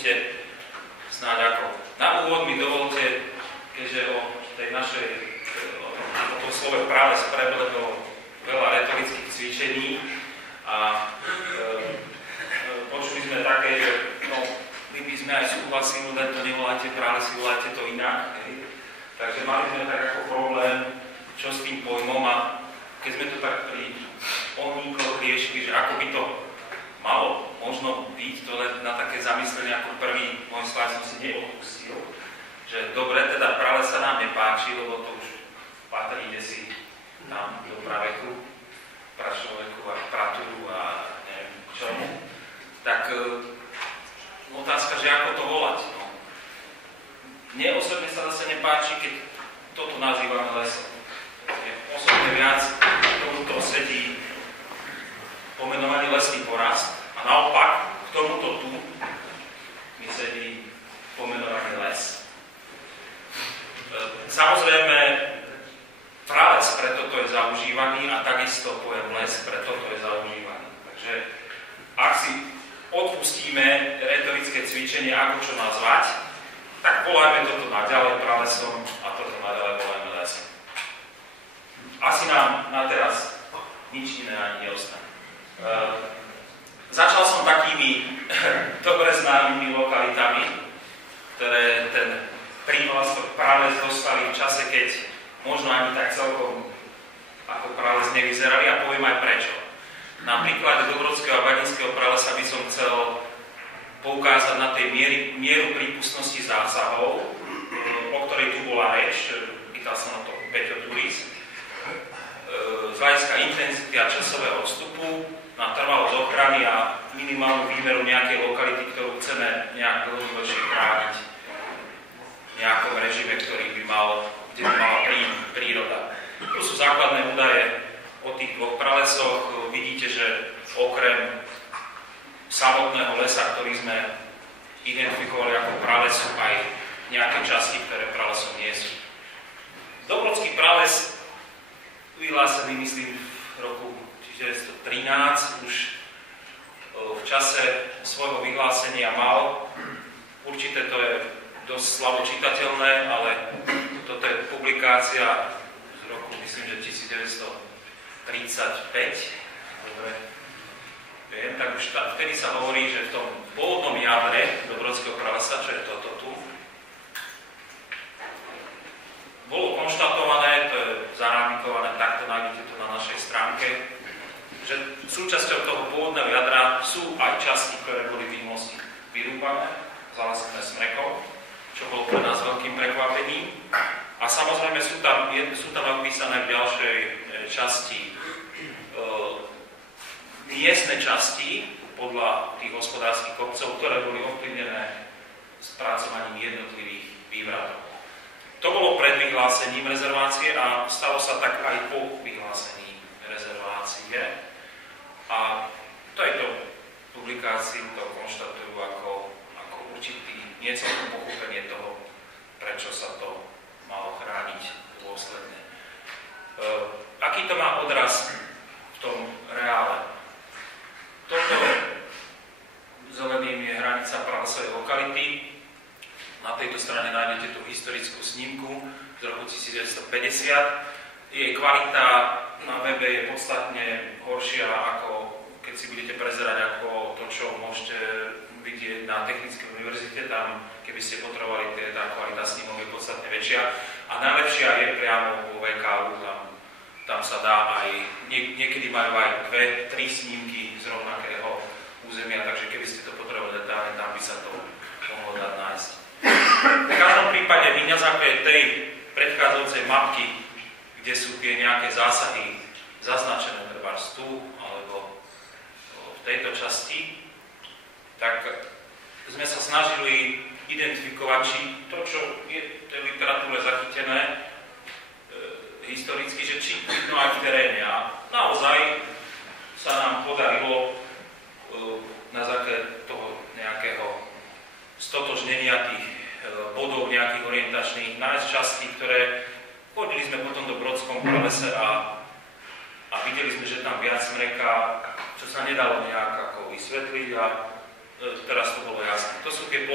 určite snáď ako. Na úvod mi dovolte, keďže o tej našej, o tom slove práve prebehlo veľa retorických cvičení a počuli sme také, že no, my by sme aj súhlasili, len to nevoláte práve, si voláte to inak. Takže mali sme tak ako problém, čo s tým pojmom a keď sme to tak pri ohníkoch riešili, že ako by to malo možno byť, to len na také zamyslenie ako prvý môj slajd som si neodpustil, že dobre, teda práve sa nám nepáči, lebo to už patrí desi tam do praveku, pračloveku a praturu a neviem k čomu. Tak otázka, že ako to volať. No. Mne osobne sa zase nepáči, keď toto nazývame lesom. Osobne viac tomuto sedí pomenovaný lesný porast a naopak k tomuto tu mi sedí pomenovaný les. Samozrejme, prales preto to je zaužívaný a takisto pojem les preto to je zaužívaný. Takže ak si odpustíme retorické cvičenie, ako čo nazvať, tak volajme toto naďalej pralesom a toto naďalej volajme lesom. Asi nám na teraz nič iné ani neostane. Začal som takými dobre známymi lokalitami, ktoré ten prívlastok prales dostali v čase, keď možno ani tak celkom ako prales nevyzerali a poviem aj prečo. Na príklade Dobrodského a Badinského pralesa by som chcel poukázať na tej mieru prípustnosti zásahov, o ktorej tu bola reč, pýtal sa na to Peťo Turis, z hľadiska intenzity a časového vstupu na trvalosť ochrany a minimálnu výmeru nejakej lokality, ktorú chceme nejak dlhodobejšie chrániť v nejakom režime, kde by mala príroda. To sú základné údaje o tých dvoch pralesoch. Vidíte, že okrem samotného lesa, ktorý sme identifikovali ako prales, sú aj nejaké časti, ktoré pralesom nie sú. Dobrodský prales, vyhlásený, myslím, v roku 1913, už v čase svojho vyhlásenia mal, určite to je dosť slabo čitateľné, ale toto je publikácia z roku, myslím, že 1935, dobre, viem, tak už vtedy sa hovorí, že v tom pôvodnom jadre Dobrodského pralesa, čo je toto tu, bolo konštatované, to je zarámikované, takto nájdete to na našej stránke, že súčasťou toho pôvodného jadra sú aj časti, ktoré boli v minulosti vyrúbané, zalesené smrekou, čo bolo pre nás veľkým prekvapením. A samozrejme sú tam opísané v ďalšej časti miestne časti podľa tých hospodárskych kopcov, ktoré boli ovplyvnené spracovaním jednotlivých vývratov. To bolo pred vyhlásením rezervácie a stalo sa tak aj po vyhlásení rezervácie. A v tejto publikácii to konštatujú ako určitý niecelkom pochopenie toho, prečo sa to malo chrániť dôsledne. Aký to má odraz v tom reále? Toto zeleným je hranica pralesovej lokality. Na tejto strane nájdete tú historickú snímku z roku 1950. Jej kvalita na webe je podstatne horšia, ako keď si budete prezerať ako to, čo môžete vidieť na Technickej univerzite. Tam, keby ste potrebovali, tá kvalita snímok je podstatne väčšia. A najlepšia je priamo vo VKU. Tam sa dá aj, niekedy majú aj 2-3 snímky z rovnakého územia, takže keby ste to potrebovali detálne, tam by sa to mohlo dať nájsť. V každom prípade my na základe tej predchádzajúcej mapky, kde sú tie nejaké zásahy zaznačené treba tu alebo v tejto časti, tak sme sa snažili identifikovať, či to, čo je v tej literatúre zachytené historicky, že či vidno aj v teréne. A naozaj sa nám podarilo na základe toho nejakého stotožnenia tých bodov nejakých orientačných nájsť časti, ktoré chodili sme potom do Brodskom pralese a videli sme, že tam viac smreka, čo sa nedalo nejak ako vysvetliť a teraz to bolo jasné. To sú tie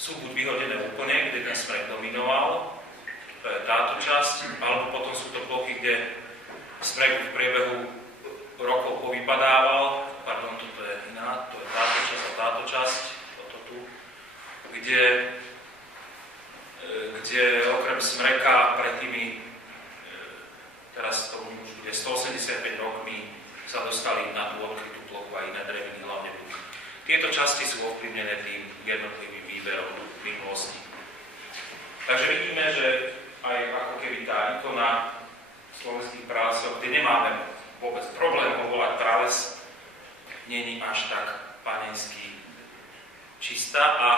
sú buď vyhodené úplne, kde ten smrek dominoval, to je táto časť, alebo potom sú to plochy, kde smrek v priebehu rokov povypadával, pardon, toto je iná, to je táto časť a táto časť, toto tu, kde okrem smreka pred tými, teraz to už bude 185 rokmi, sa dostali na tú odkrytú plochu a iné dreviny, hlavne buky. Tieto časti sú ovplyvnené tým jednotlivým výberom minulosti. Takže vidíme, že aj ako keby tá ikona slovenských pralesov, kde nemáme vôbec problém ho volať prales, není až tak panensky čistá a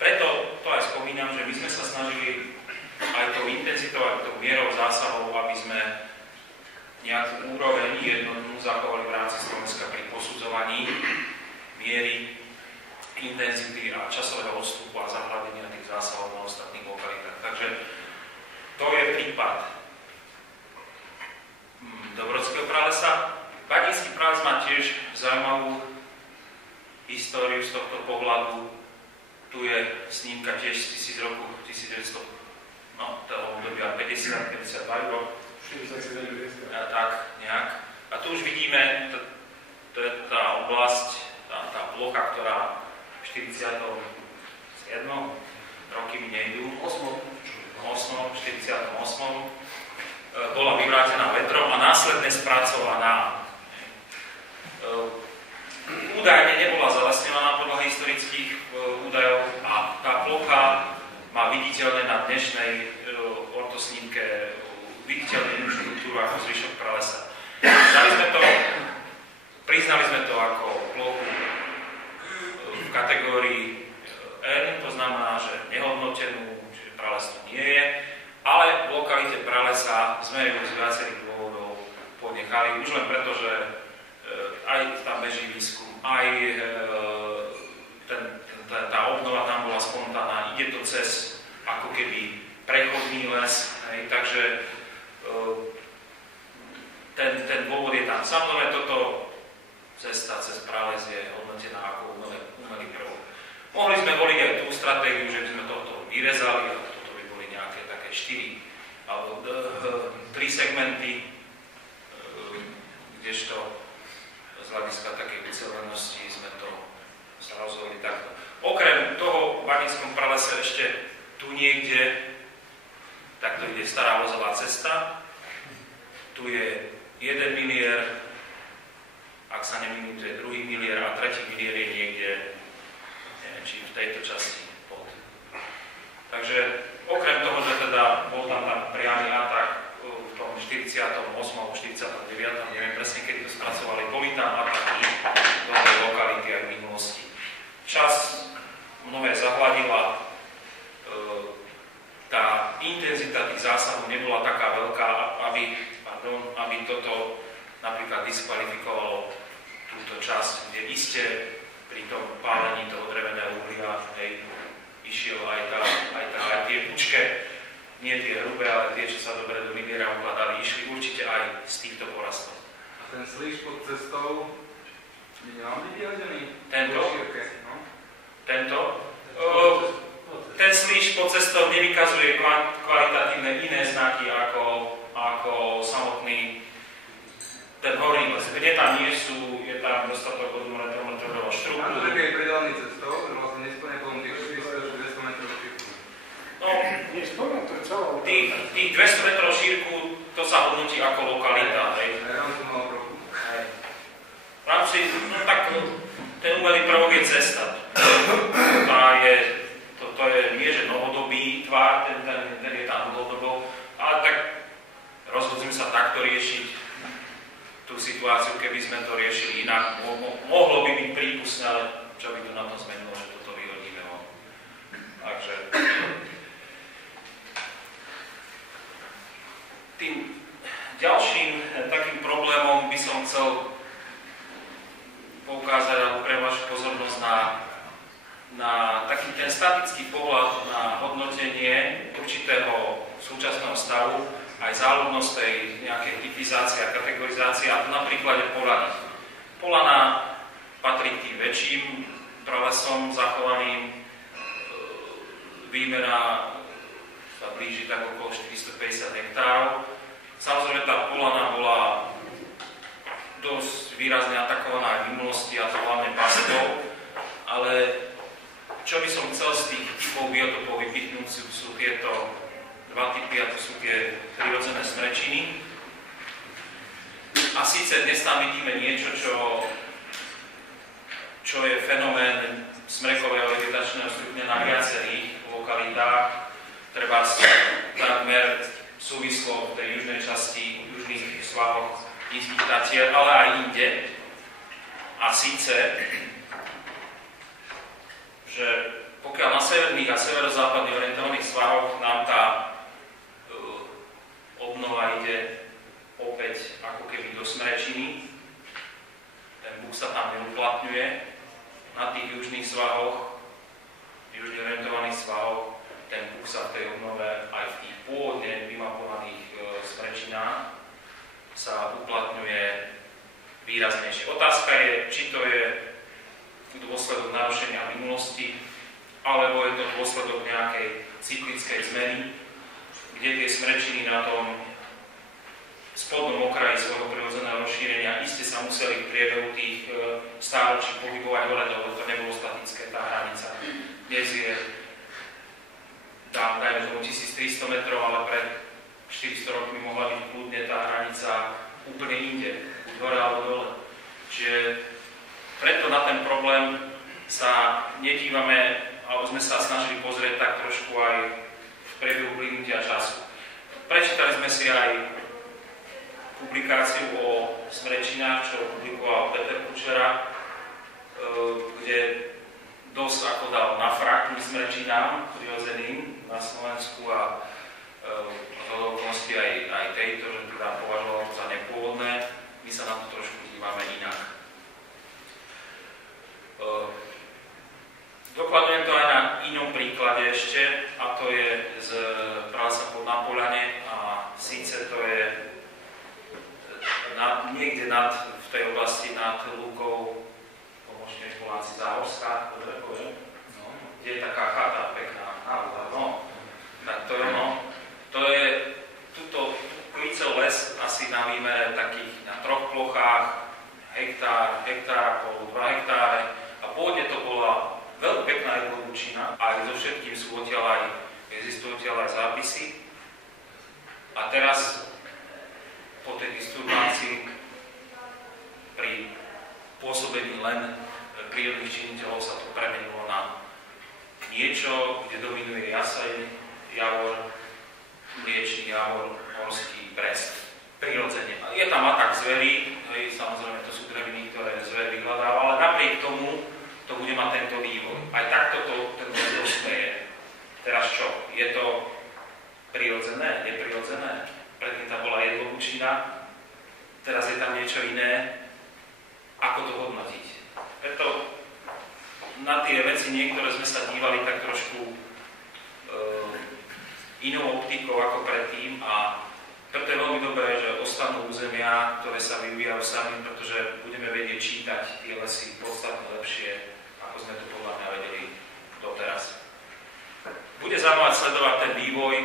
preto to aj spomínam, že my sme sa snažili aj tou intenzitou, aj tou mierou zásahov, aby sme nejakú úroveň jednotnú zachovali v rámci Slovenska pri posudzovaní miery, intenzity a časového odstupu a zahľadenia tých zásahov na ostatných lokalitách. Takže to je prípad Dobrodského pralesa. Banícky prales má tiež zaujímavú históriu z tohto pohľadu. Tu je snímka tiež z roku 1900, no, toho obdobia 50-52 rok. 47-50. Tak, nejak. A tu už vidíme, to je tá oblasť, tá plocha, ktorá v 47. roky mi nejdú. 48. Bola vyvrátená vetrom a následne spracovaná. Údajne nebola zalesňovaná podľa historických údajov a tá plocha má viditeľne na dnešnej ortosnímke viditeľnú štruktúru ako zvyšok pralesa. Priznali sme to ako plochu v kategórii N, to znamená, že nehodnotenú, čiže prales to nie je, ale v lokalite pralesa sme ju z viacerých dôvodov ponechali, už len preto, že aj tam beží výskum, aj tá obnova tam bola spontánna, ide to cez ako keby prechodný les, takže ten dôvod je tam. Samozrejme, toto cesta cez prales je hodnotená ako umelý prvok. Mohli sme voliť aj tú stratégiu, že by sme toto vyrezali, a toto by boli nejaké také 4 alebo 3 segmenty, kdežto z hľadiska takej ucelenosti sme to sa rozhodli takto. Okrem toho v Baníckom pralese ešte tu niekde takto ide stará vozová cesta. Tu je jeden miliér, ak sa nemýlim, tu je druhý miliér a tretí miliér je niekde, neviem, či v tejto časti pod. Takže okrem toho, že teda bol tam priamy atak v tom 48. alebo 49. neviem presne, kedy to spracovali, boli tam ataky do tej lokality aj v minulosti. Čas mnohé zahladila, tá intenzita tých zásahov nebola taká veľká, aby toto napríklad diskvalifikovalo túto časť, kde iste pri tom pálení toho dreveného uhlia išiel aj tie pučke, nie tie hrubé, ale tie, čo sa dobre do liniera ukladali, išli určite aj z týchto porastov. A ten slíž pod cestou by nemal byť vyhodený? Tento? Ten slíž pod cestou nevykazuje kvalitatívne iné znaky ako samotný ten horný les. Kde tam nie sú, je tam dostatok odmoretometrového štruktúru. Áno, také je predelený cestou, že vlastne nesplňa potom tých 400-200 metrov šírku. No, tých 200 metrov šírku, to sa hodnotí ako lokalita. V rámci, no tak, ten umelý prvok je cesta. To je nie, že novodobý tvar, ten je tam dlhodobo, ale tak rozhodneme sa takto riešiť tú situáciu, keby sme to riešili inak. Mohlo by byť prípustné, ale čo by to na tom zmenilo, že toto vyhodíme. Takže tým ďalším takým problémom by som chcel poukázať alebo pre vašu pozornosť na taký ten statický pohľad na hodnotenie určitého súčasného stavu, aj záľudnosť tej nejakej typizácie a kategorizácie, a to na príklade Polany. Polana patrí k tým väčším pralesom zachovaným, výmera sa blíži tak okolo 450 hektárov. Samozrejme, tá polana bola dosť výrazne atakovaná aj v minulosti, a to hlavne pastou, ale čo by som chcel z tých typov biotopov vypichnúť, sú tieto dva typy, a to sú tie prirodzené smrečiny. A síce dnes tam vidíme niečo, čo je fenomén smrekového vegetačného stupňa na viacerých lokalitách, treba takmer súvislo v tej južnej časti, južných svahoch nízkych Tatier, ale aj inde. A síce, že pokiaľ na severných a severozápadne orientovaných svahoch nám tá obnova ide opäť ako keby do smrečiny, ten buk sa tam neuplatňuje. Na tých južných svahoch, južne orientovaných svahoch, ten buk sa v tej obnove aj v tých pôvodne vymapovaných smrečinách sa uplatňuje výraznejšie. Otázka je, či to je dôsledok narušenia minulosti, alebo je to dôsledok nejakej cyklickej zmeny, kde tie smrečiny na tom spodnom okraji svojho prirodzeného rozšírenia iste sa museli v priebehu tých stáročí pohybovať hore, lebo to nebolo statické, tá hranica. Dnes je, dajme tomu 1300 metrov, ale pred 400 rokmi mohla byť kľudne tá hranica úplne inde, buď hore alebo dole. Čiže preto na ten problém sa nedívame, alebo sme sa snažili pozrieť tak trošku aj v priebehu plynútia času. Prečítali sme si aj publikáciu o smrečinách, čo publikoval Peter Kučera, kde dosť ako dal na frak tým smrečinám prirodzeným na Slovensku a z okolností aj tejto, že teda považoval za nepôvodné. My sa na to trošku dívame inak. Dokladňujem to aj na inom príklade ešte, a to je z práca na Poľane, a síce to je niekde v tej oblasti nad Lúkou, pomôžte mi Poláci, Záhorská, dobre poviem, no, kde je taká chata pekná, no, tak to je ono. To je túto Klicov les asi na výmere takých na 3 plochách, hektár a pol, 2 hektáre, a pôvodne to bola veľmi pekná jednodučina, aj so všetkým existujú odtiaľ aj zápisy. A teraz po tej disturbácii pri pôsobení len prírodných činiteľov sa to premenilo na niečo, kde dominuje jasaj, javor, mliečný javor, horský brest. Prirodzene. Je tam atak zverí, samozrejme to sú dreviny, ktoré zver vyhľadáva, ale napriek tomu to bude mať tento vývoj. Aj takto ten les dospeje. Teraz čo? Je to prirodzené? Neprirodzené? Predtým tam bola jednodučina, teraz je tam niečo iné. Ako to hodnotiť? Preto na tie veci niektoré sme sa dívali tak trošku inou optikou ako predtým, a preto je veľmi dobré, že ostanú územia, ktoré sa vyvíjajú sami, pretože budeme vedieť čítať tie lesy podstatne lepšie, ako sme to podľa mňa vedeli doteraz. Bude zaujímať sledovať ten vývoj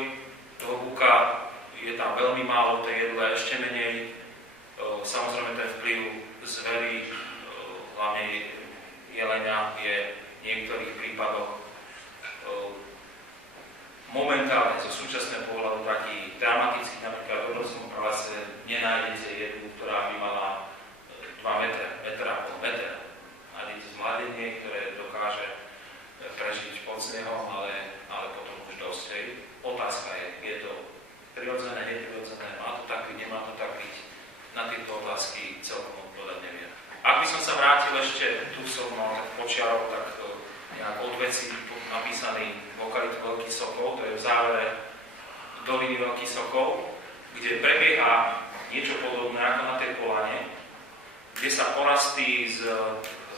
toho buka. Je tam veľmi málo tej jedle, ešte menej. Samozrejme ten vplyv zvery, hlavne jelenia, je v niektorých prípadoch momentálne zo súčasného pohľadu taký dramatický. Napríklad v Obrovskom pralese nenájdete jednu, ktorá by mala 2 metra. Nájdete zmladenie, ktoré dokáže prežiť pod snehom, ale potom už dosť. Otázka je to prirodzené, neprirodzené, má to tak byť, nemá to tak byť. Na tieto otázky celkom odpovedať neviem. Ak by som sa vrátil ešte, tu som mal počiarov, tak nejak odveci napísaný lokalitu Veľký Sokol, to je v závere doliny Veľký Sokol, kde prebieha niečo podobné ako na tej Polane, kde sa porasty s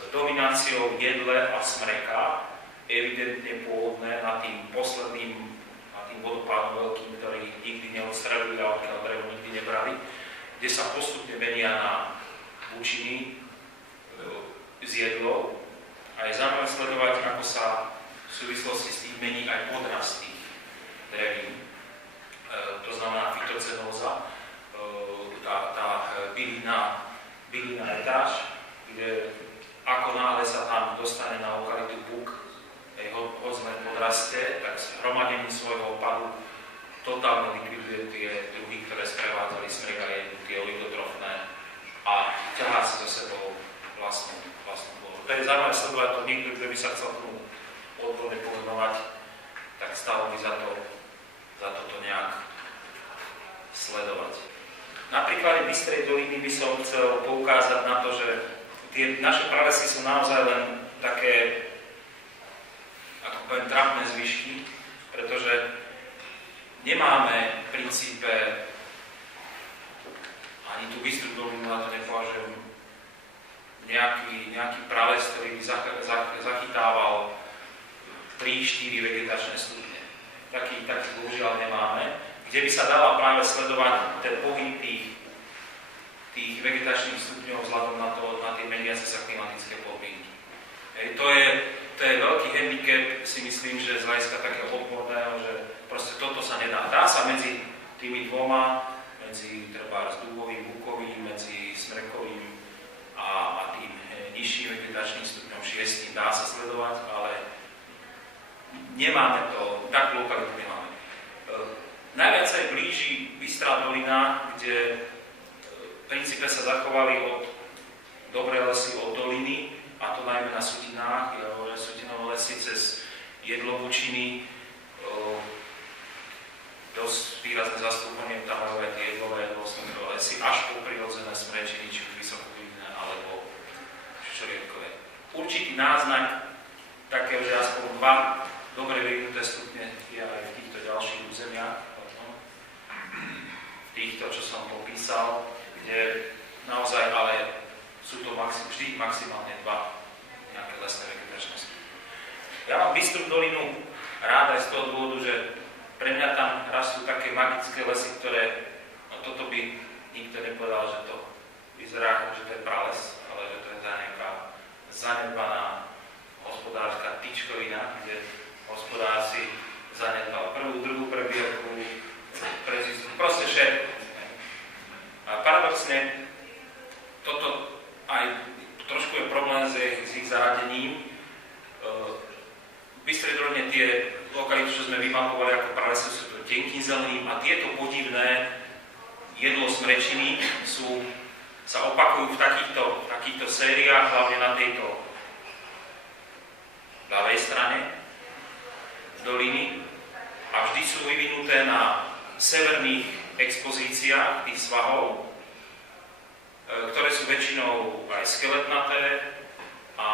domináciou jedle a smreka, evidentne pôvodné na tým posledným vodopádom veľkým, ktorý nikdy neodstreľujú a odkiaľ drevo nikdy nebrali, kde sa postupne menia na bučiny s jedlou. A je zaujímavé sledovať, ako sa v súvislosti s tým mení aj podrast tých drevín. To znamená fytocenóza, tá bylina etáž, kde ako náhle sa tam dostane na lokalitu buk, ho sme podraste, tak s hromadením svojho opadu totálne likviduje tie druhy, ktoré sprevádzali smrek a jedu, tie oligotrofné, a ťahá si so sebou vlastnú pôdu. To je zaujímavé sledovať to, niekto, kto by sa chcel k tomu odborne povenovať, tak stálo by za toto nejak sledovať. Na príklade Bystrej doliny by som chcel poukázať na to, že tie naše pralesy sú naozaj len také, ako poviem, trápne zvyšky, pretože nemáme v princípe ani tú Bystrú dolinu, na to nepovažujem, nejaký prales, ktorý by zachytával 3-4 vegetačné stupne. Taký bohužiaľ nemáme, kde by sa dala práve sledovať ten pohyb tých vegetačných stupňov vzhľadom na tie meniace sa klimatické podmienky. To je veľký handicap, si myslím, že z hľadiska takého odborného, že proste toto sa nedá. Dá sa medzi tými dvoma, medzi trebárs dúbovým, bukovým, medzi smrekovým a tým nižším vegetačným stupňom 6. dá sa sledovať, ale nemáme to, takú lokalitu nemáme. Najviac sa blíži Bystrá dolina, kde v princípe sa zachovali dobré lesy od doliny, a to najmä na Sutinách, Sutinové lesy cez Jedlobučiny, dosť výrazné zastúpenie, tam majú aj tie jedlové lesy, až po prirodzené smrečiny, či už vysokovidné, alebo šoriedkové. Určitý náznak takého, že aspoň 2 dobre vyvinuté stupne je aj v týchto ďalších územiach, v týchto, čo som popísal, kde naozaj ale sú to vždy maximálne 2 nejaké lesné vegetačné stupne. Ja mám Bystrú dolinu rád aj z toho dôvodu, že pre mňa tam rastú také magické lesy, ktoré, no toto by nikto nepovedal, že to vyzerá, že to je prales, ale že to je nejaká zanedbaná hospodárska tyčkovina, kde hospodár si zanedbal prvú, druhú prebierku, proste všetko. A paradoxne, toto aj trošku je problém s ich zaradením. V Bystrej doline tie lokality, čo sme vymapovali ako pralesy, sú to tenkým zeleným a tieto podivné jedlo-smrečiny sa opakujú v takýchto sériách, hlavne na tejto ľavej strane doliny, a vždy sú vyvinuté na severných expozíciách tých svahov, ktoré sú väčšinou aj skeletnaté a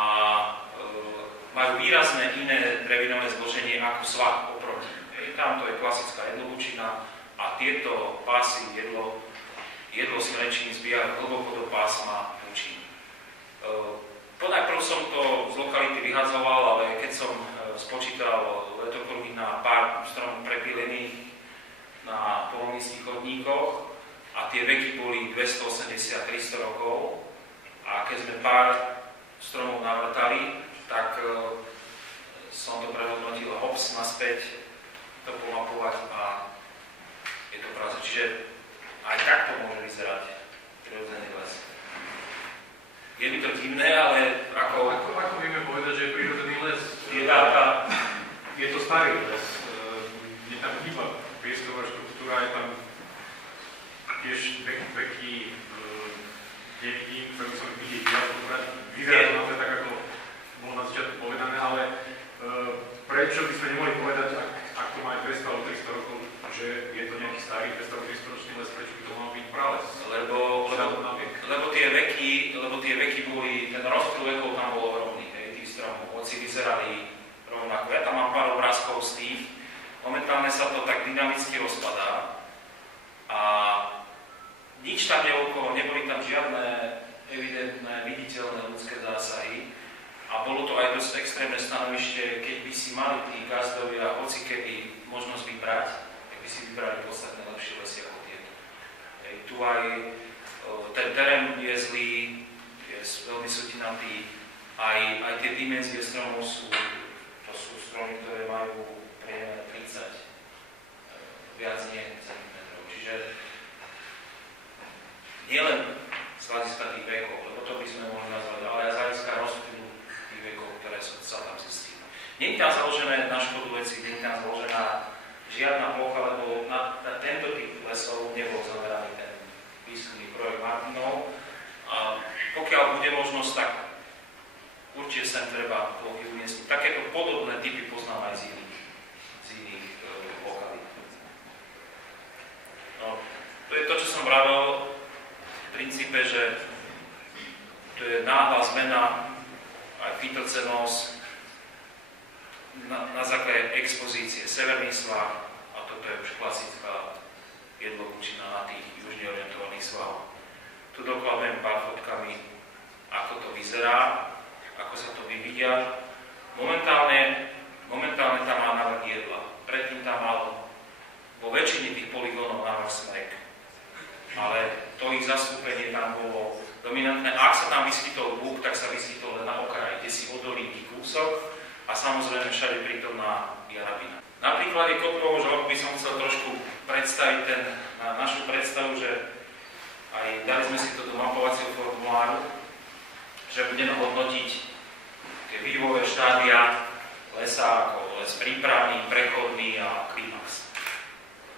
majú výrazné iné drevinové zloženie ako svah oproti. Tam to je klasická jedlobučina a tieto pásy jedlo smrečín zbiehajú hlboko do pásma bučín. Ponajprv som to z lokality vyhadzoval, ale keď som spočítal letokruhy na pár stromov prepílených na polomístnych chodníkoch a tie veky boli 280-300 rokov, a keď sme pár stromov navrtali, tak som to prehodnotil hops naspäť, to pomapovať a je to práve. Čiže aj takto môže vyzerať prirodzený les. Je mi to divné, ale ako vieme povedať, že je prirodzený les? Je to starý les. Je tam chýba priestorová štruktúra, je tam tiež veky devín, ktoré by som vidieť viac pobrať. Vyzerá to naozaj tak, ako bolo na začiatku povedané, ale prečo by sme nemohli povedať, ak to má aj 200 alebo 300 rokov, že je to nejaký starý 200-300 ročný les, prečo by to mal byť prales? Lebo tie veky boli, ten rozptyl vekov tam bol ohromný, tých stromov, hoci vyzerali rovnako. Ja tam mám pár obrázkov z tých, momentálne sa to tak dynamicky rozpadá a nič tam neokolo, neboli tam žiadne evidentné, viditeľné ľudské zásahy a bolo to aj dosť extrémne stanovište, keď by si mali tí gazdovia hoci keby možnosť vybrať, tak by si vybrali podstatne lepšie lesy ako tieto. Tu aj ten terén je zlý, je veľmi sutinatý, aj tie dimenzie stromov sú stromy, ktoré majú Nie je tam založené na škodu veci, nie je tam založená žiadna plocha, lebo na tento typ lesov nebol zameraný ten výskumný projekt Martinov. A pokiaľ bude možnosť, tak určite sem treba plochy umiestniť. Takéto podobné typy poznám aj z iných lokalít. No, to je to, čo som vravel v princípe, že to je náhla zmena aj fytocenóz na základe expozície severný svah, a toto je už klasická jedlovúčina na tých južne orientovaných svahov. Tu dokladujem pár fotkami, ako to vyzerá, ako sa to vyvíja. Momentálne tam má návrh jedla. Predtým tam mal vo väčšine tých poligónov návrh smrek. Ale to ich zastúpenie tam bolo dominantné. Ak sa tam vyskytol búk, tak sa vyskytol len na okraji, kde si odolíky kúsok a samozrejme všade prítomná jarabina. Na príklade Kotlovho žlku by som chcel trošku predstaviť našu predstavu, že aj dali sme si to do mapovacieho formuláru, že budeme hodnotiť tie vývojové štádia lesa ako les prípravný, prechodný a klimax.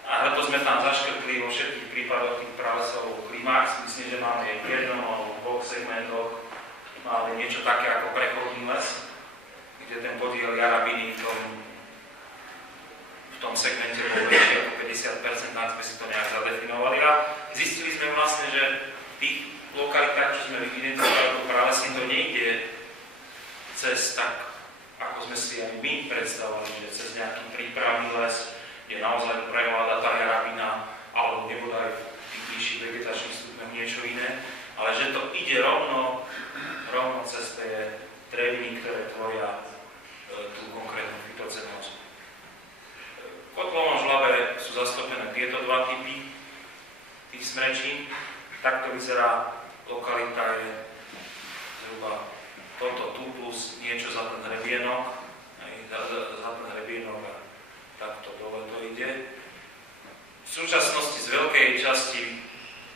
A to sme tam zaškrtli vo všetkých prípadoch tých pralesov klimax. Myslím, že máme v jednom alebo dvoch segmentoch máme niečo také ako prechodný les, kde ten podiel jarabiny v tom segmente bol väčší ako 50%, tak sme si to nejak zadefinovali. A zistili sme vlastne, že v tých lokalitách, čo sme identifikovali ako pralesy, to nejde cez tak, ako sme si aj my predstavovali, že cez nejaký prípravný les, kde naozaj prevláda tá jarabina, alebo nebodaj v tých vyšších vegetačných stupňoch niečo iné, ale že to ide rovno cez tie dreviny, ktoré tvoria tú konkrétnu fytocenózu. V Kotlovom žlabe sú zastúpené tieto dva typy tých smrečín. Takto vyzerá lokalita, je zhruba toto tu plus niečo za ten hrebienok, a takto dole to ide. V súčasnosti z veľkej časti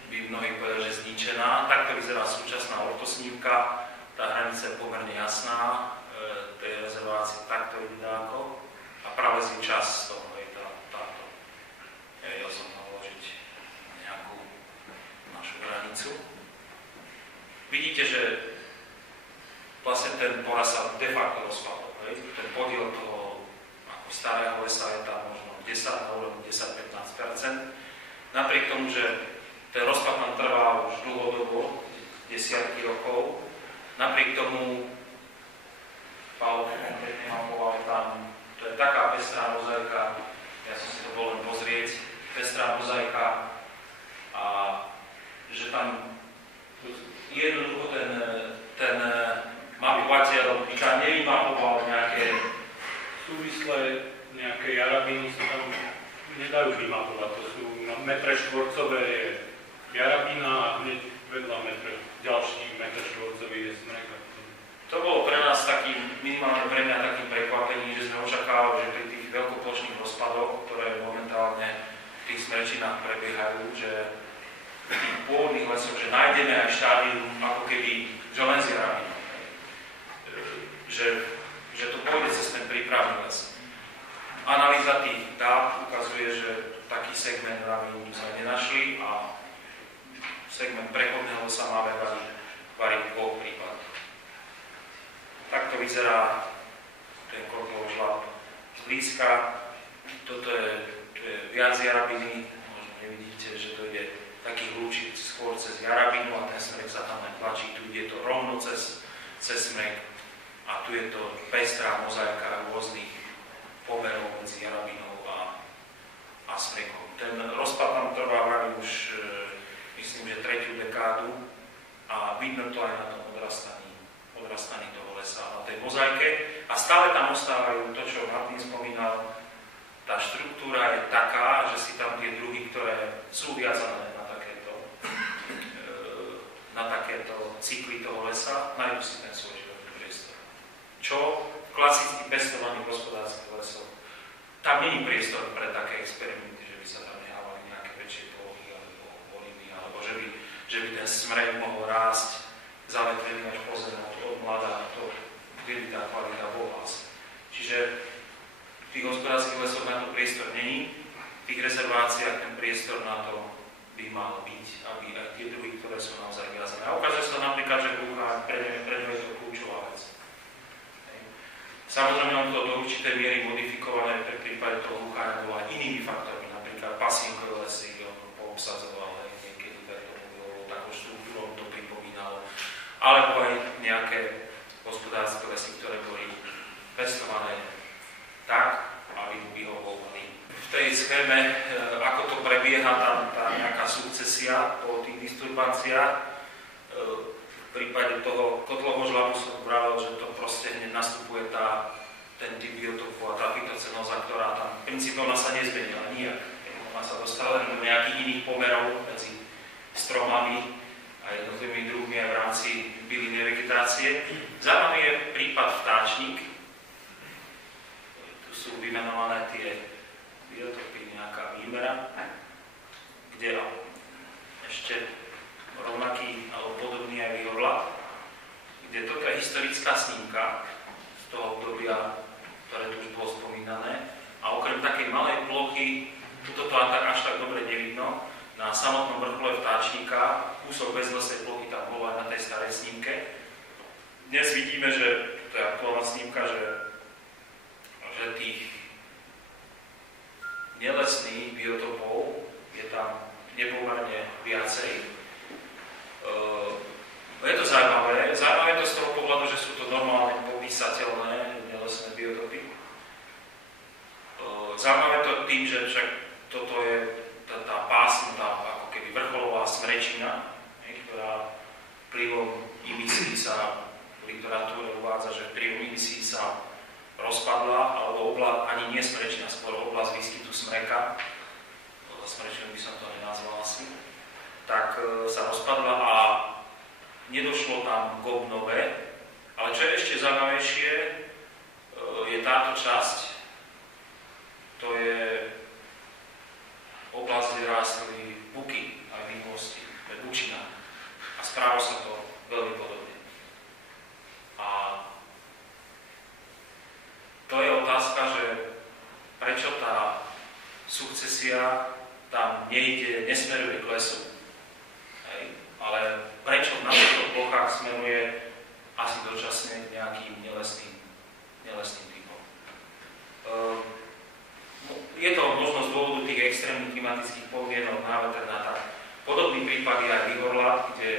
by mnohí povedali, že zničená. Takto vyzerá súčasná ortosnívka. Tá hranica je pomerne jasná. Tej rezervácie takto ide dáko. A práve si čas z toho je táto. Ja som naložiť nejakú našu hranicu. Vidíte, že vlastne ten poraz sa de facto rozpadol. Ten podiel toho starého lesa je tam možno 10-15%. Napriek tomu, že ten rozpad nám trvá už dlhodobo, desiatky rokov, napriek tomu Paolo konkrétne mapoval tam, to je taká pestrá mozaika, ja som si to bol len pozrieť, pestrá mozaika a že tam jednoducho ten mapovateľ by tam nevymapoval nejaké súvislé nejaké jarabiny sa tam nedajú vymapovať. To sú metre štvorcové je jarabina a hneď vedľa ďalší metr štvorcový je smrek. To bolo pre nás minimálne pre mňa takým prekvapením, že sme očakávali, že pri tých veľkoplošných rozpadoch, ktoré momentálne v tých smrečinách prebiehajú, že v tých pôvodných lesoch, že nájdeme aj štádium ako keby len z jarabiny. Že to pôjde cez ten prípravný les. Analýza tých dát ukazuje, že taký segment ravín sme nenašli a segment prechodného sa má variť v dvoch prípadoch. Takto vyzerá ten Kotlov žlab zblízka. Toto je viac jarabiny, možno nevidíte, že to ide taký lúčik skôr cez jarabinu a ten smrek sa tam len tlačí. Tu ide to rovno cez smrek a tu je to pestrá mozaika rôznych pomerov medzi jarabinou a smrekom. Ten rozpad tam trvá vraj už, myslím, že 3. dekádu a vidno to aj na tom odrastaní toho lesa, na tej mozaike. A stále tam ostávajú to, čo Martin spomínal, tá štruktúra je taká, že si tam tie druhy, ktoré sú viazané na takéto cykly toho lesa, nájdu si ten svoj životný priestor. Čo klasicky pestovaných hospodárskych lesov. Tam nie je priestor pre také experimenty, že by sa tam nehávali nejaké väčšie plochy alebo olivy, alebo že by ten smrek mohol rásť zavetvený až po zem od mladá, kde by tá kvalita bola. Čiže hospodárskych lesoch na to priestor není, v tých rezerváciách ten priestor na to by mal byť, aby aj tie druhy, ktoré sú naozaj viazané. A ukazuje sa napríklad, že hluchár, pre ňu je to kľúčová vec. Samozrejme, on to do určitej miery modifikované, pre prípade toho hluchára bolo aj inými faktormi, napríklad pasienkové lesy, on poobsadzoval, niekedy bolo takou štruktúrou, to pripomínalo, alebo aj nejaké hospodárske lesy, ktoré boli pestované tak, aby vyhovovali. V tej schéme, ako to prebieha, tá nejaká sukcesia po tých disturbanciách, v prípade toho kotlového žlabu som vravel, že to proste hneď nastupuje ten typ biotopu a tá fytocenóza, ktorá tam v princípe ona sa nezmenila nijak. Ona sa dostala do nejakých iných pomerov medzi stromami a jednotlivými druhmi aj v rámci bylinnej vegetácie. Zaujímavý je prípad vtáčnik. Tu sú vymenované tie biotopy, nejaká výmera, kde ešte rovnaký alebo podobný aj výhorlat, kde toto je historická snímka z toho obdobia, ktoré tu už bolo spomínané. A okrem takej malej plochy, toto až tak dobre nevidno, na samotnom vrchole vtáčnika, kúsok bezlesej plochy tam bolo aj na tej starej snímke. Dnes vidíme, že to je aktuálna snímka, že tých nelesných biotopov je tam nepomerne viacej. Je to zaujímavé. Zaujímavé je to z toho pohľadu, že sú to normálne popísateľné nelesné biotopy. Zaujímavé to tým, že však toto je tá pásnutá, ako keby vrcholová smrečina, ktorá vplyvom emisí sa v literatúre uvádza, že vplyvom emisí sa rozpadla, alebo ani nie smrečina, skôr oblasť výskytu smreka, smrečinu by som to nenazval asi, tak sa rozpadla a nedošlo tam k obnove. Ale čo je ešte zaujímavejšie, je táto časť, to je oblasť, kde rástli buky aj v minulosti, to je bučina. A správa sa to veľmi podobne. A to je otázka, že prečo tá sukcesia tam nesmeruje k lesu. Ale prečo na týchto plochách smeruje asi dočasne k nejakým nelesným typom. Je to možno z dôvodu tých extrémnych klimatických podmienok na veterná. Podobný prípad je aj výhorlat, kde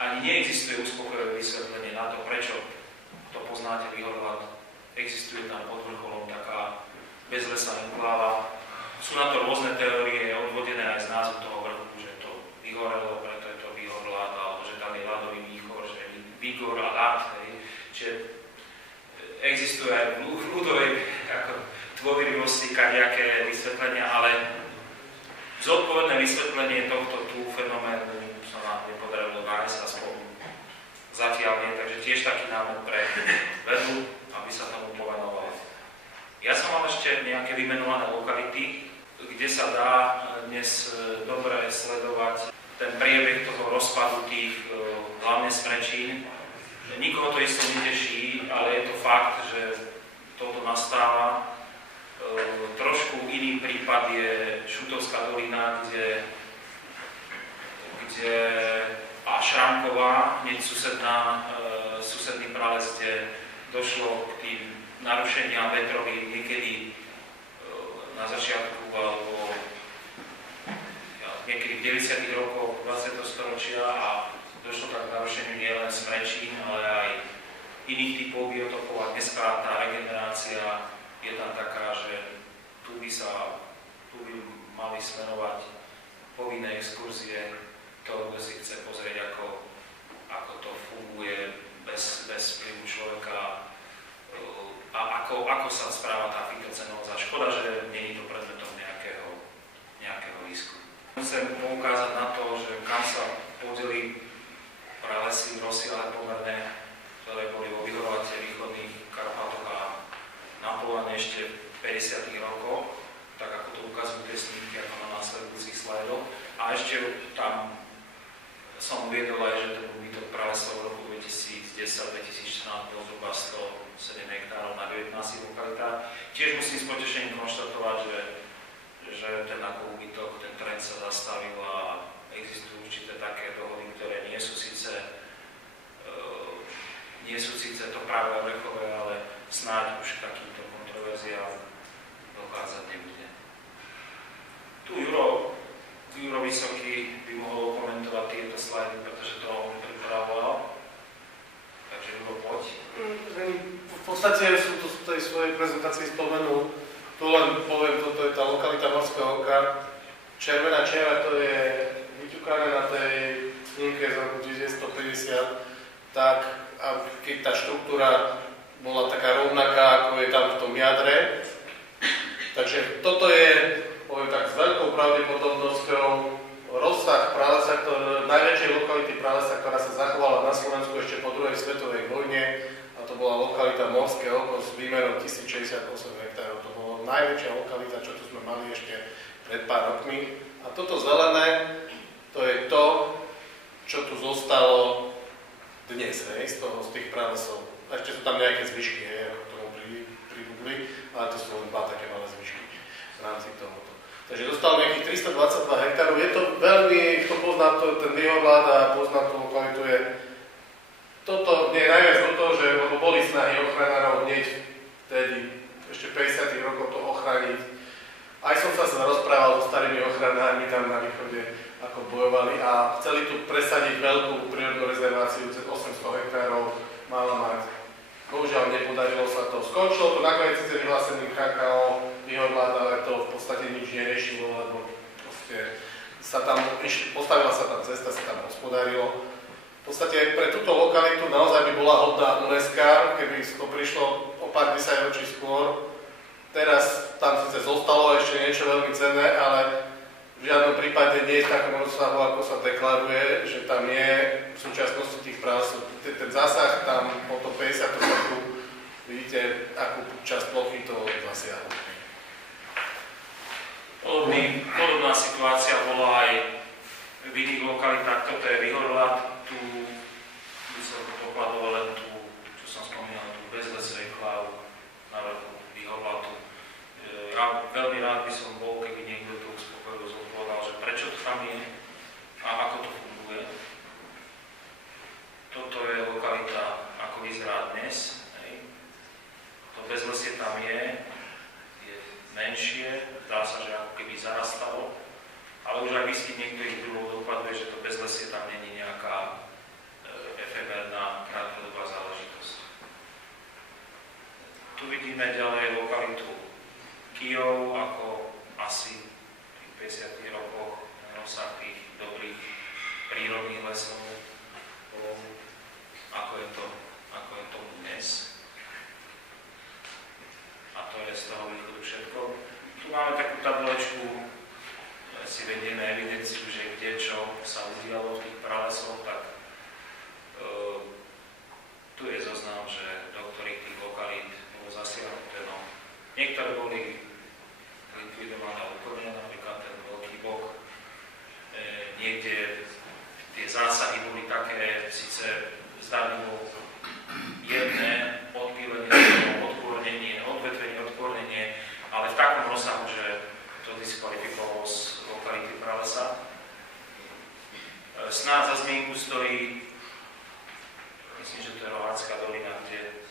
ani neexistuje uspokojivé vysvetlenie na to, prečo to poznáte výhorlat. Existuje tam pod vrcholom taká bezlesá enkláva. Sú na to rôzne teórie, odvodené aj z názvu toho vrchu, že to vyhorelo, preto je to výhorlat, alebo že tam je ľadový výchor, že je výgor a ľad. Čiže existuje aj v ľudovej tvorivosti kadejaké vysvetlenia, ale zodpovedné vysvetlenie tohto fenoménu sa nám nepodarilo nájsť, aspoň zatiaľ nie, takže tiež taký námet pre vedu, aby sa tomu povenovala. Ja som mal ešte nejaké vymenované lokality, kde sa dá dnes dobre sledovať ten priebeh toho rozpadu tých hlavne smrečín. Nikoho to isto neteší, ale je to fakt, že toto nastáva. Trošku iný prípad je Šutovská dolina, kde a Šrámková, hneď susedný prales, kde došlo k tým narušeniam vetrovým niekedy na začiatku alebo niekedy v 90. rokoch 20. storočia a došlo tak k narušeniu nielen smrečín, ale aj iných typov biotopov a dneska tá regenerácia je tam taká, že tu by mali smerovať povinné exkurzie, to, kto si chce pozrieť, ako to funguje bez vplyvu človeka a ako sa správa tá fytocenóza. Škoda, že nie je to predmetom nejakého výskumu. Chcem poukázať na to, že kam sa podeli pralesy rozsiahle pomerne, ktoré boli vo vyhorlate východných Karpatoch a naplované ešte v 50. rokoch, tak ako to ukazujú tie snímky, ako na následujúcich slajdoch. A ešte tam som uviedol aj, že ten úbytok pralesov v roku 2010-2014 bol zhruba 107 hektárov na v 11 lokalitách. Tiež musím s potešením konštatovať, že ten ako úbytok, ten trend sa zastavil a existujú určité také dohody, ktoré nie sú síce to práve vrchové, ale snáď už takýmto kontroverziám dochádzať nebude. Tu Juro Vysoký by mohol komentovať tieto slajdy, pretože to on pripravoval. Takže Juro, poď. V podstate sú to v tej svojej prezentácii spomenul. Tu len poviem, toto je tá lokalita Morského oka. Červená čiara, to je vyťukané na tej snímke z roku 1950, tak keď tá štruktúra bola taká rovnaká, ako je tam v tom jadre. Takže toto je, poviem tak, s veľkou pravdepodobnosťou rozsah pralesa, najväčšej lokality pralesa, ktorá sa zachovala na Slovensku ešte po druhej svetovej vojne, a to bola lokalita Morské oko s výmerom 1068 hektárov. To bola najväčšia lokalita, čo tu sme mali ešte pred pár rokmi. A toto zelené, to je to, čo tu zostalo dnes, z tých pralesov. Ešte sú tam nejaké zvyšky, ako k tomu pribudli, ale to sú len dva také malé zvyšky v rámci tohoto. Takže dostalo nejakých 322 hektárov. Je to veľmi, kto pozná ten výhľad a pozná tú lokalitu, je toto nie je najviac do toho, že boli snahy ochranárov hneď vtedy, ešte 50. rokov to ochrániť. Aj som sa rozprával so starými ochranármi tam na východe, ako bojovali a chceli tu presadiť veľkú prírodnú rezerváciu, cez 800 hektárov mala mať. Bohužiaľ nepodarilo sa to. Skončilo to nakoniec síce vyhláseným KKO výhľad, ale to v podstate nič neriešilo, lebo proste postavila sa tam cesta, sa tam hospodárilo. V podstate pre túto lokalitu naozaj by bola hodná UNESCO, keby to prišlo o pár 10 ročí skôr. Teraz tam síce zostalo ešte niečo veľmi cenné, ale v žiadnom prípade nie je v takom rozsahu, ako sa deklaruje, že tam je v súčasnosti tých pralesov. Ten zásah tam po to 50 roku, vidíte, akú časť plochy to zasiahlo. Podobná situácia bola aj v iných lokalitách. Toto je Vyhorlát, tu by som pokladoval len tú, čo som spomínal, tú bezlesej klávu na vrchu Vyhorlátu. Ja veľmi rád by som bol, keby niekto tú uspokojivosť odpovedal, že prečo to tam je a ako to funguje. Toto je lokalita, ako vyzerá dnes. To bezlesie tam je menšie, zdá sa, že ako keby zarastalo, ale už aj výskyt niektorých druhov dokladuje, že to bezlesie tam není nejaká efemerná, krátkodobá záležitosť. Tu vidíme ďalej lokalitu Kyjov, ako asi v 50. rokoch rozsah tých dobrých prírodných lesov, ako je to dnes. A to je z toho východu všetko. Tu máme takú tabulečku, si vedieme evidenciu, že kde čo sa udialo v tých pralesoch, tak tu je zoznam, že do ktorých tých lokalít bolo zasiahnuté. No. Niektoré boli likvidované a ukornené, napríklad ten veľký bok. Niekde tie zásahy boli také, síce zdanlivo jedné, odpílenie, odkôrnenie, odvetvenie, odkôrnenie, ale v takom rozsahu, že to diskvalifikovalo z lokality pralesa. Snáď za zmienku stojí, myslím, že to je Rohácká dolina, kde,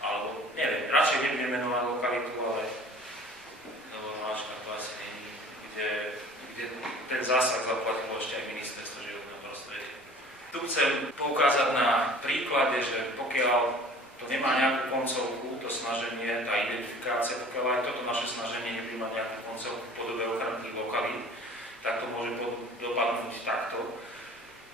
alebo neviem, radšej nebudem menovať lokalitu, ale Roháčka to asi není, kde ten zásah zaplatilo ešte aj ministerstvo životného prostredia. Tu chcem poukázať na príklade, že pokiaľ to nemá nejakú koncovku, to snaženie, tá identifikácia, pokiaľ aj toto naše snaženie nebude mať nejakú koncovku v podobe ochranných lokalít, tak to môže dopadnúť takto.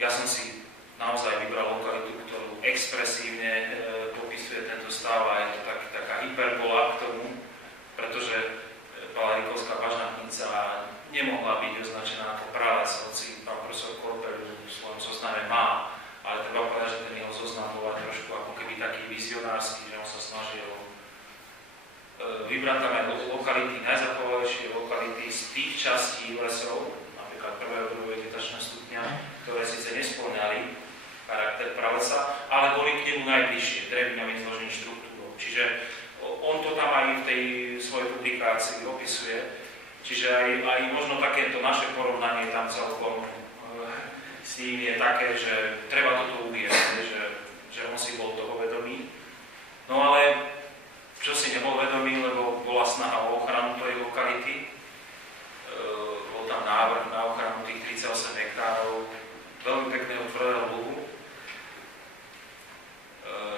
Ja som si naozaj vybral lokalitu, ktorú expresívne popisuje tento stav a je to taká hyperbola k tomu, pretože Palarikovská bažnatnica nemohla byť označená ako pralec, hoci pán profesor Korpel v svojom zozname má, ale treba povedať, že ten jeho zoznam bol trošku ako keby taký vizionársky, že on sa snažil vybrať tam aj lokality, najzachovalejšie lokality z tých častí lesov, napríklad 1. a 2. vegetačného stupňa, ktoré síce nespĺňali charakter pralesa, ale boli k nemu najbližšie drevňami zložených štruktúrou. Čiže tej svojej publikácii opisuje. Čiže aj možno takéto naše porovnanie tam celkom s ním je také, že treba toto uvieť, že on si bol toho vedomý. No ale čo si nebol vedomý, lebo bola snaha o ochranu tej lokality, bol tam návrh na ochranu tých 38 hektárov veľmi pekného tvrdého luhu.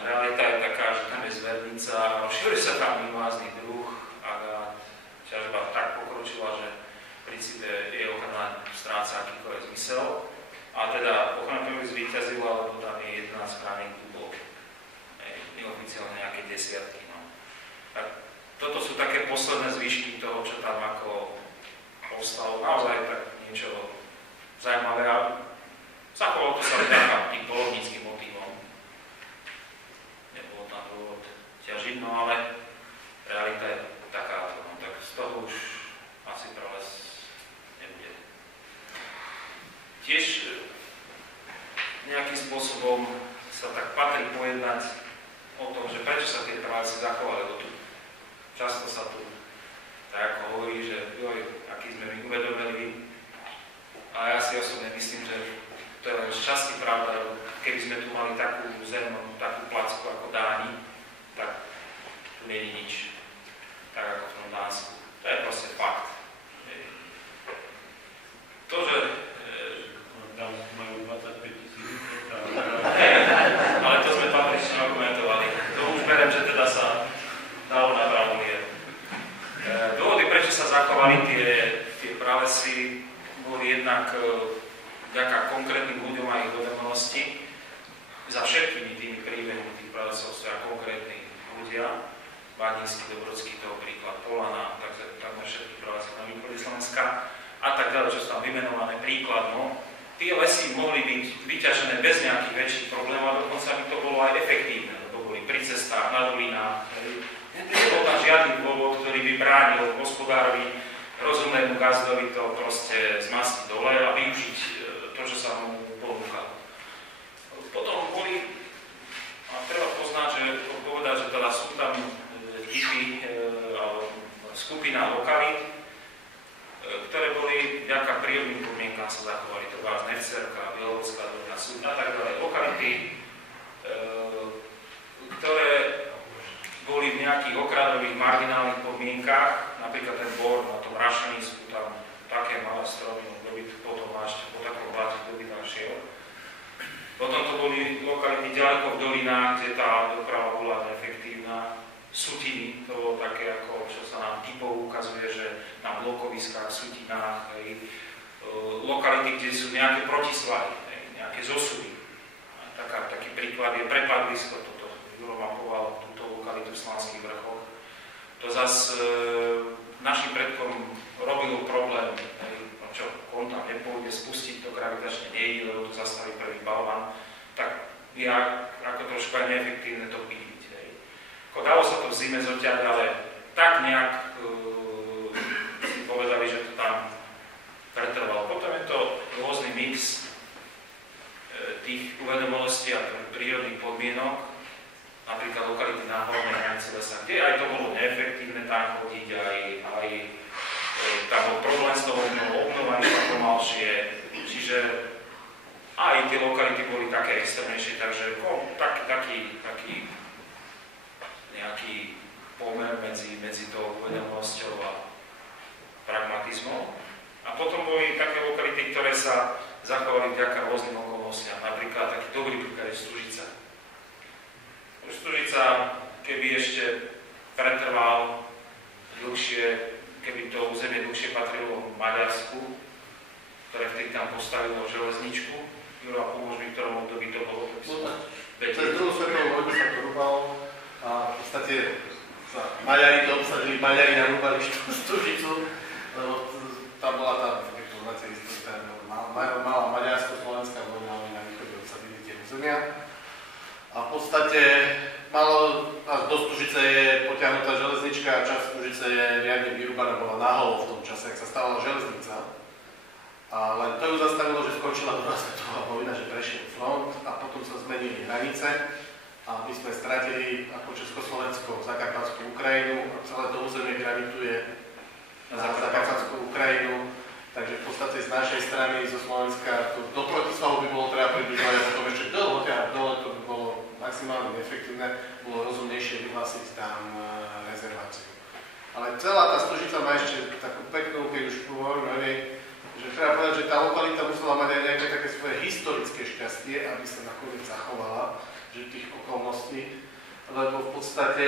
Realita je taká, že tam je zvernica, rozšíruje sa tam invázny druh a ťažba tak pokročila, že v princípe jej ochrana stráca akýkoľvek zmysel. A teda ochrana prírody zvíťazila, lebo tam je 11 chránených dubov. Neoficiálne nejaké desiatky. No. Tak toto sú také posledné zvyšky toho, čo tam ako ostalo. Naozaj tak niečo zaujímavé. A zachovalo to sa vďaka tým polovníckym motívom. Nebolo tam dôvod ťažiť, no ale realita je takáto. No, tak z toho už asi prales nebude. Tiež nejakým spôsobom sa tak patrí pojednať o tom, že prečo sa tie pralesy zachovali, lebo tu často sa tu tak ako hovorí, že joj, aký sme my uvedomili. A ja si osobne myslím, že to je len z časti pravda, keby sme tu mali takú zem, takú placku ako Dáni, tak tu nie je nič. Tak ako v tom Dánsku. To je proste fakt. To, že tam majú 25 000 ale to sme patrične argumentovali. To už beriem, že teda sa dalo na pravú mieru. Dôvody, prečo sa zachovali tie pralesy, boli jednak vďaka konkrétnym ľuďom a ich uvedomelosti. Za všetkými tými príbehmi tých pralesov stoja konkrétni ľudia. Vádinsky, Dobrodský, toho príklad Polana, takmer všetky pralesy na východe Slovenska a tak ďalej, čo sú tam vymenované príkladom. Tie lesy mohli byť vyťažené bez nejakých väčších problémov a dokonca by to bolo aj efektívne, lebo boli pri cestách, na dolinách. Nebol tam žiadny dôvod, ktorý by bránil hospodárovi, rozumnému gazdovi to proste zmastiť dole a využiť to, čo sa mu ponúkalo. Potom boli, a treba poznať, že teda sú tam typy alebo skupina lokalít, ktoré boli vďaka prírodným podmienkám sa zachovali. To bola Nevcerka, Bielovská dolina, sú a tak ďalej. Lokality, ktoré boli v nejakých okrajových marginálnych podmienkách, napríklad ten bor na tom Rašenisku, tam také malé stromy, kto by potom ešte po takom bláte, kto by tam šiel. Potom to boli lokality ďaleko v dolinách, kde tá doprava bola neefektívna. Sutiny, to bolo také, ako, čo sa nám typovo ukazuje, že na blokoviskách, sutinách, lokality, kde sú nejaké protisvahy, nejaké zosudy. Taký príklad je Prepadlisko, toto Juro mapoval túto lokalitu v Slánskych vrchoch. To zase našim predkom robilo problém, čo on tam nepôjde spustiť, to gravitačne nejde, lebo to zastaví prvý balvan, tak je ako trošku aj neefektívne to byť. Dalo sa to v zime zoťať, ale tak nejak si povedali, že to tam pretrvalo. Potom je to rôzny mix tých uvedomostí a prírodných podmienok, napríklad lokality na hornej hranici lesa, kde aj to bolo neefektívne tam chodiť, aj tam bol problém s tou obnovou pomalšie, čiže aj tie lokality boli také extrémnejšie, takže taký nejaký pomer medzi tou uvedomosťou a pragmatizmom. A potom boli také lokality, ktoré sa zachovali vďaka rôznym okolnostiam. Napríklad taký dobrý príklad je Stužica. Stužica, keby ešte pretrval dlhšie, keby to územie dlhšie patrilo Maďarsku, ktoré vtedy tam postavilo železničku, Juro, a pomôž mi, v ktorom období to bolo. Cez druhú svetovú vojnu sa to rúbalo. A v podstate sa Maďari to obsadili, Maďari narúbali Stužicu, lebo tam bola tá malá maďarsko-slovenská vojna, oni na východe obsadili tie územia. A v podstate do Stužice je potiahnutá železnička a časť Stužice je riadne vyrúbaná, bola naholo v tom čase, ak sa stávala železnica. A len to ju zastavilo, že skončila druhá svetová vojna, že prešiel front a potom sa zmenili hranice. A my sme stratili ako Československo, Zakarpatskú Ukrajinu a celé to územie na Zakarpatskú Ukrajinu. Takže v podstate z našej strany, zo Slovenska, do Protisvahu by bolo treba približovať a potom ešte dole to by bolo maximálne neefektívne, bolo rozumnejšie vyhlásiť tam rezerváciu. Ale celá tá Stužica má ešte takú peknú, keď už hovorím o nej, že treba povedať, že tá lokalita musela mať aj nejaké také svoje historické šťastie, aby sa nakoniec zachovala, že tých okolností, lebo v podstate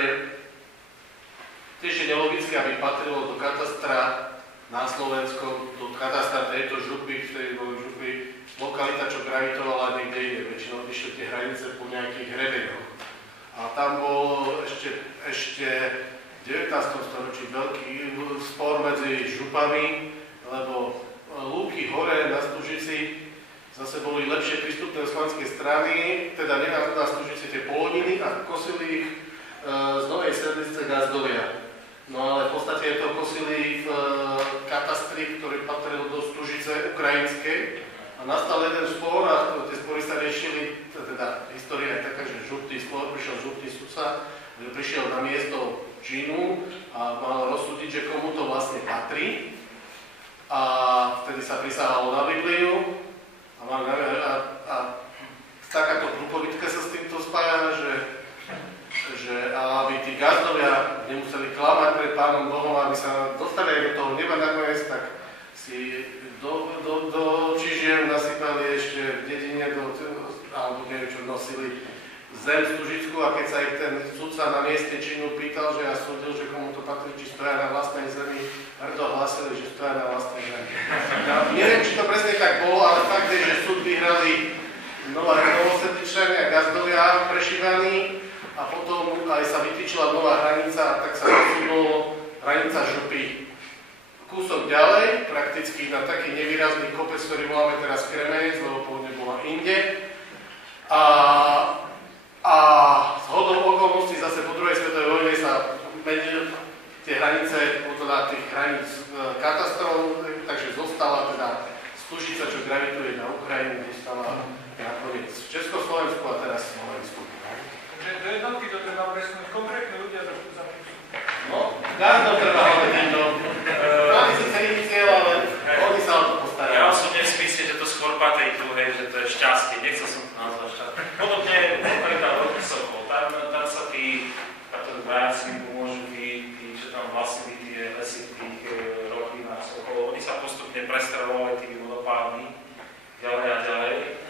tiež je nelogické, aby patrilo do katastra na Slovensku, do katastra tejto župy, v tej župy, lokalita, čo gravitovala niekde inde. Väčšinou išli tie hranice po nejakých hrebeňoch. A tam bol ešte v 19. storočí veľký spor medzi župami, lebo lúky hore na Stužici zase boli lepšie prístupné z slovenskej strany, teda nie na Stužici tie poloniny a kosili ich z Novej Sedlice Gazdovia. No ale v podstate to kosili v katastri, ktorý patril do Stužice ukrajinskej a nastal jeden spor a tie spory sa riešili, teda história je taká, že prišiel župný sudca, že prišiel na miesto činu a mal rozsúdiť, že komu to vlastne patrí a vtedy sa prisahalo na Bibliu a takáto prúpovitka sa s týmto spája, že aby tí gazdovia nemuseli klamať pred Pánom Bohom, aby sa dostali aj do toho neba nakoniec, tak si do čižiev nasypali ešte v dedine, alebo neviem čo, nosili zem Stužickú a keď sa ich ten sudca na mieste činu pýtal, že ja súdil, že komu to patrí, či stoja na vlastnej zemi, preto hlásili, že stoja na vlastnej zemi. Ja neviem, či to presne tak bolo, ale fakt je, že súd vyhrali Novosedličania a gazdovia prešívaní, a potom aj sa vytýčila nová hranica, a tak sa rozhodlo hranica župy. Kúsok ďalej, prakticky na taký nevýrazný kopec, ktorý voláme teraz Kremenec, lebo pôvodne bola inde. A zhodou okolností zase po druhej svetovej vojne sa menili tie hranice podľa tých hraníc katastrov, takže zostala teda Stužica, čo gravituje na Ukrajinu, zostala nakoniec v Československu a teraz v Slovensku. Do jednotky to treba presnúť konkrétne ľudia za No, gazdom treba hľadať do... Mali si celý cieľ, ale oni sa o to postarajú. Ja osobne si myslím, že to skôr patrí tu, že to je šťastie. Nechcel som to nazvať šťastie. Podobne, lokalita Veľký Sokol. Tam sa tí vojaci môžu tí, čo tam vlastnili tie lesy, tých roklín a sokolov, oni sa postupne prestravovali tými vodopádmi ďalej a ďalej.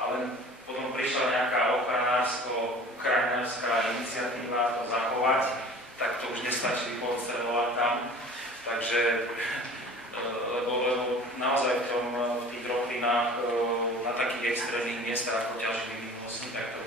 Ale potom prišla nejaká ochranársko-ukrajinárska iniciatíva to zachovať, tak to už nestačí podstrelovať tam. Takže, lebo naozaj v tých roklinách na takých extrémnych miestach ako ťažili minulosti, tak to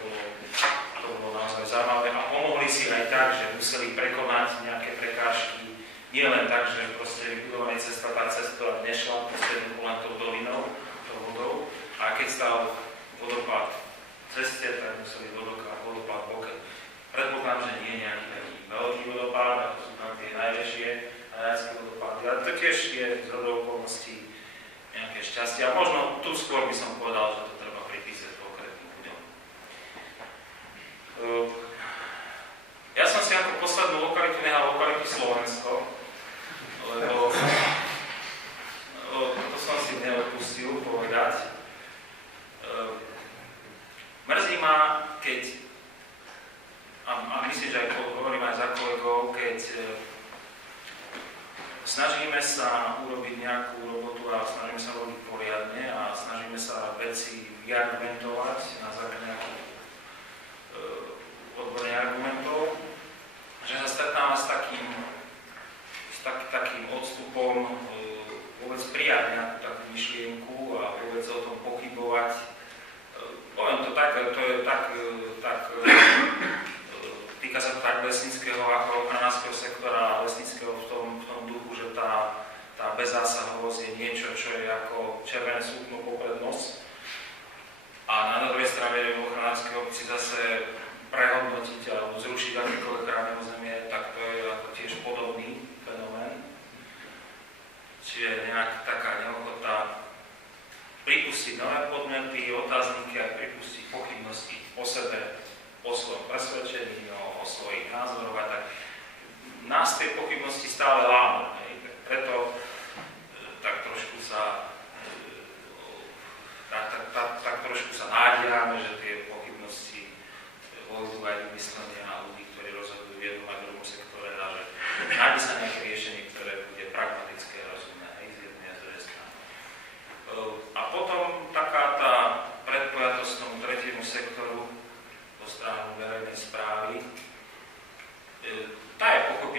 bolo naozaj zaujímavé. A pomohli si aj tak, že museli prekonať nejaké prekážky. Nie len tak, že proste vybudovaná cesta, tá cesta nešla proste len tou dolinou, tou vodou. A keď stal vodopád v ceste, tak museli vodopád boke. Predpokladám, že nie je nejaký taký veľký vodopád, ako sú tam tie najväčšie vodopády. Ale to tiež je z rodou okolností nejaké šťastie. A možno tu skôr by som povedal, že to treba pripísať konkrétnym ľuďom. Ja som si ako poslednú lokalitu nehal lokalitu Slovensko, lebo to som si neodpustil povedať. Mrzí ma, keď, a myslím, že aj hovorím aj za kolegov, keď snažíme sa urobiť nejakú robotu a snažíme sa robiť poriadne a snažíme sa veci vyargumentovať na základe nejakých odborných argumentov, že sa stretáva s takým odstupom vôbec prijať nejakú takú myšlienku a vôbec o tom pochybovať. Poviem to tak, to je týka sa to tak lesníckeho ako ochranárskeho sektora, lesníckeho v tom duchu, že tá bezzásahovosť je niečo, čo je ako červené sukno popred nos. A na druhej strane v ochranárskej obci zase prehodnotiť alebo zrušiť akékoľvek chránené územie, tak to je ako tiež podobný fenomén. Čiže nejak taká neochota pripustiť nové podnety, otázniky a pripustiť pochybnosti o sebe, o svojom presvedčení, o svojich názoroch a tak. Nás tej pochybnosti stále láme.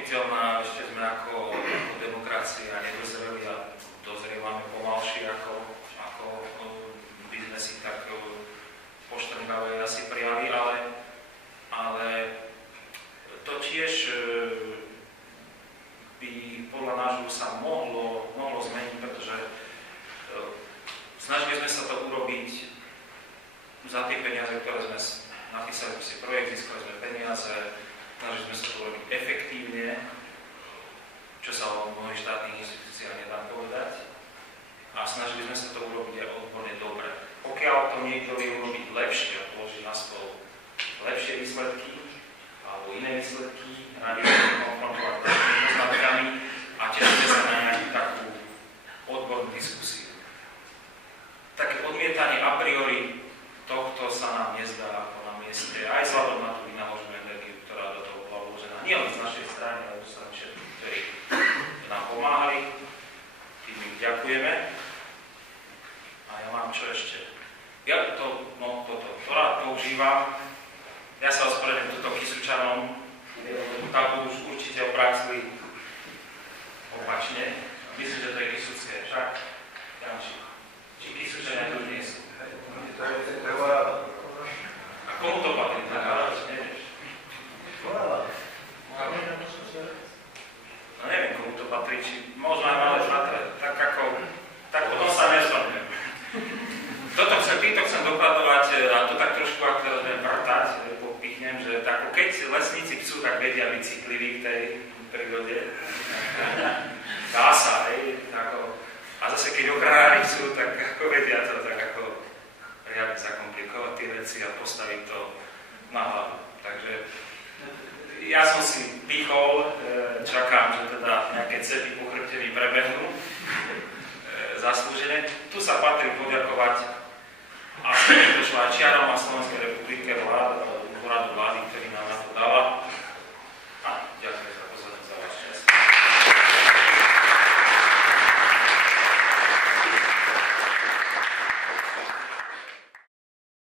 pochopiteľná, ešte sme ako demokracia nedozreli a dozrievame pomalšie, ako by sme si tak poštrngavé asi prijali, ale to tiež by podľa nášho sa mohlo zmeniť, pretože snažili sme sa to urobiť za tie peniaze, ktoré sme napísali, si projekt, získali sme peniaze, snažili sme sa to urobiť efektívne, čo sa o mnohých štátnych inštitúciách nedá povedať, a snažili sme sa to urobiť aj odborne dobre. Pokiaľ to niekto vie urobiť lepšie a položiť na stôl lepšie výsledky alebo iné výsledky, radi sa konfrontovať s našimi poznatkami a tešíme sa na nejakú takú odbornú diskusiu. Také odmietanie a priori tohto sa nám nezdá ako na mieste, aj vzhľadom na tú vynaloženú energiu, ktorá do toho bola vložená. Nie len z našej strany, ale zo strany všetkých, ktorí nám pomáhali. Tým im ďakujeme. A ja mám čo ešte? Ja toto rád používam. Ja sa ospravedlňujem túto Kysučanom, tam už určite opraxili opačne. Myslím, že to je Kysucké, však? Janči. Či Kysučania tu nie sú? A komu to patrí? Nevieš? No neviem, komu to patrí, či možno aj malé bratre. Tak potom sa nezhodnem. Týmto chcem dokladovať, a to tak trošku, ak teraz budem vrtať, popichnem, že tak, keď lesníci chcú, tak vedia byť citliví v tej prírode. Dá sa, hej. A zase keď ochráni chcú, tak ako vedia to tak ako riadne zakomplikovať tie veci a postaviť to na hlavu. Takže ja som si pichol, čakám, že teda nejaké cepy po chrbte mi prebehnú zaslúžené. Tu sa patrí poďakovať a Švajčiarom a Slovenskej republike úradu vlády, ktorý nám na to dala.